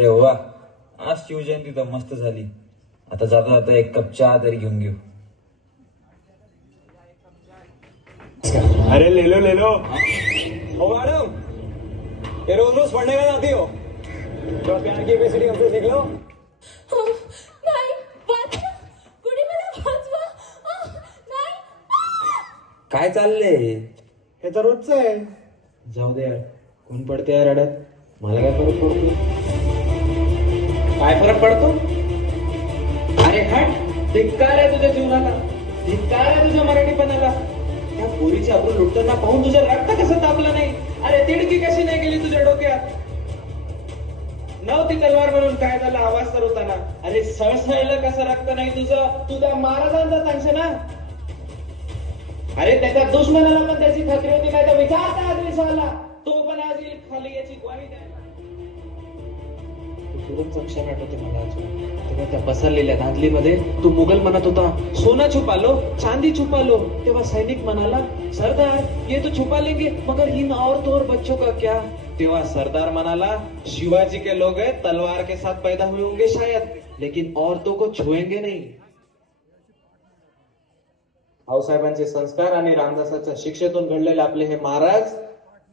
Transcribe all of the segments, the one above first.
अरे वा, आज शिवजयंती तर मस्त झाली. आता जाता जाता एक कप चहा तरी घेऊन घेऊ. अरे ले लो. ओ मैडम, ये रोज रोज पढ़ने का आती हो? तो प्यार की एबीसीडी हमसे सीख लो. नाही वाचवा, कुणी मला वाचवा. नाही. काय चाललंय? हे तर रोजचं आहे. जाऊ दे यार, कोण पडते यार रडत? मला काय फरक पडतो? काय फरक पडतो? अरे हट, धिक्कार आहे तुझ्या जीवनाला, धिक्कार आहे तुझ्या मराठीपणाला. त्या पोरीची आपण लुटताना पाहून तुझं रक्त कसं तापलं नाही? अरे तिडकी कशी नाही गेली तुझ्या डोक्यात? नव्हती तलवार म्हणून काय झालं आवाज तर होता ना? अरे सळसळलं कसं रक्त नाही तुझं? तुझ्या महाराजांचा सांगश ना? अरे त्याच्या दुश्मनाला पण त्याची खात्री होती, काय तर विचारता आदमी तो पण आज येईल खाली याची ग्वाही द्यायला. तुरंत क्षण आठवते मला अजून. तेव्हा त्या पसरलेल्या धांदलीमध्ये तू मुघल म्हणत होता सोना छुपा लो, चांदी छुपा लो. तेव्हा सैनिक म्हणाला सरदार ये तो छुपा लेंगे मगर इन और तो और बच्चों का क्या? तेव्हा सरदार म्हणाला शिवाजी के लोग है, तलवार के साथ पैदा हुए होंगे शायद, लेकिन औरतों को छुएंगे नहीं. आऊसाहेबांचे संस्कार आणि रामदासाच्या शिक्षेतून घडलेले आपले हे महाराज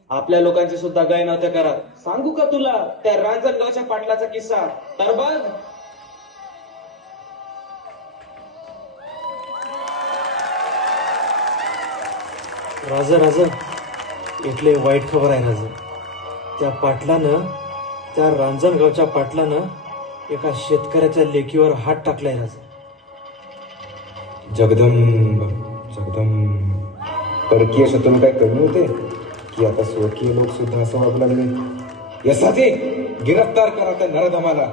आपल्या लोकांची सुद्धा गाय नव्हते करत. सांगू का तुला त्या रांजणगावच्या पाटलाचा किस्सा? तर बघ, राजा इथले वाईट खबर आहे राजा. त्या पाटलानं, त्या रांजणगावच्या पाटलानं एका शेतकऱ्याच्या लेकीवर हात टाकलाय राजा. जगदंब परकीय शत्रू काय कमी होते की आता स्वकीय लोक सुद्धा असं वागू लागले. यासाठी गिरफ्तार करा त्या नरधमाला.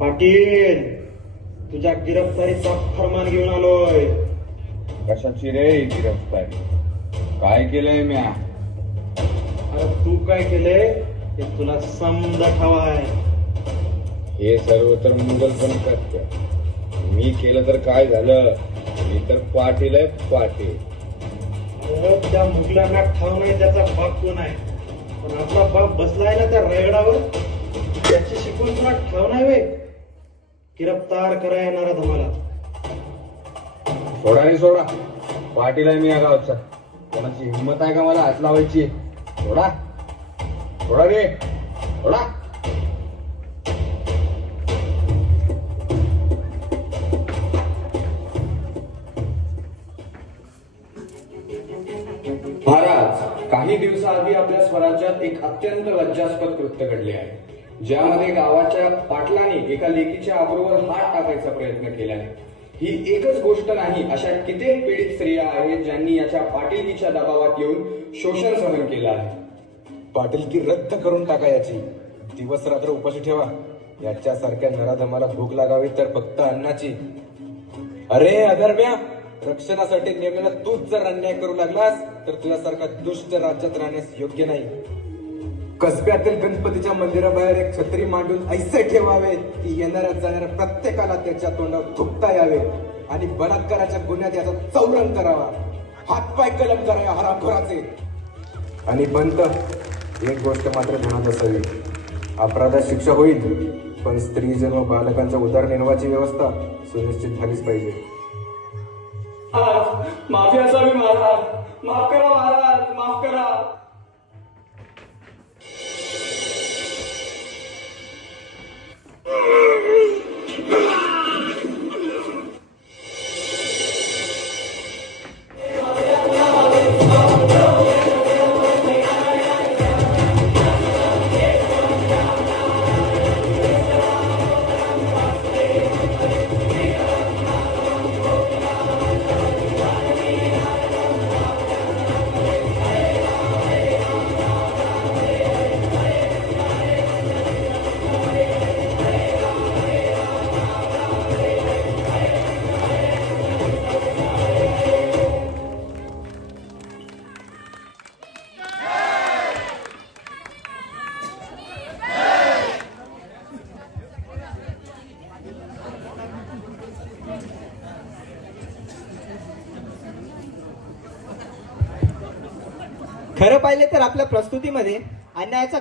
पाटील, तुझ्या गिरफ्तारीचा फरमान घेऊन आलोय. कशाची रे गिरफ्तारी? काय केलंय म्या? अरे तू काय केलंय ते तुला समज ठावाय. हे सर्व तर मुघल पण करते. मी केलं तर काय झालं? मी तर पाटील आहे, पाटील. त्या मुघलांना ठाव नाही त्याचा बाप कोण आहे, पण आपला बाप बसलाय ना त्या रायगडावर, त्याची शिकवण तुला ठाव नाही वे. गिरफ्तार करा येणारा धमाला. सोडा रे सोडा, पाटील आहे मी या गावचा. कोणाची हिंमत आहे का मला हात लावायची? सोडा रे सोडा. महाराज, काही दिवसाआधी आपल्या स्वराज्यात एक अत्यंत लज्जास्पद कृत्य घडले आहे, ज्यामध्ये गावाच्या पाटलाने एका लेकीच्या आबरूवर हात टाकायचा प्रयत्न केला आहे. ही एकच गोष्ट नाही, अशा कित्येक पीडित स्त्रिया आहेत ज्यांनी याच्या पाटीलकीच्या दबावात येऊन शोषण सहन केलं आहे. पाटीलकी रद्द करून टाका याची. दिवस रात्र उपाशी ठेवा. याच्यासारख्या नराधमाला भूक लागावी तर फक्त अन्नाची. अरे अधर्म्या, रक्षणासाठी नेमलेला तूच जर अन्याय करू लागलास तर तुझ्यासारखा दुष्ट राज्यात राहण्यास योग्य नाही. कसब्यातील गणपतीच्या मंदिराबाहेर एक छत्री मांडून ऐसे ठेवावे की येणाऱ्या जाणाऱ्या प्रत्येकाला त्याच्या तोंडावर थुकता यावे आणि बलात्काराच्या गुन्ह्यात याचा चौरंग करावा, हातपाय कलम करावे हरामखोराचे. आणि पंत, एक गोष्ट मात्र ध्यानात असावी, अपराधात शिक्षा होईल पण स्त्रीजन व बालकांच्या उदरनिर्वाहाची व्यवस्था सुनिश्चित झालीच पाहिजे. माफी असावी महाराज, माफ करा महाराज, माफ करा. खरं पाहिले तर आपल्या प्रस्तुतीमध्ये अन्यायाचा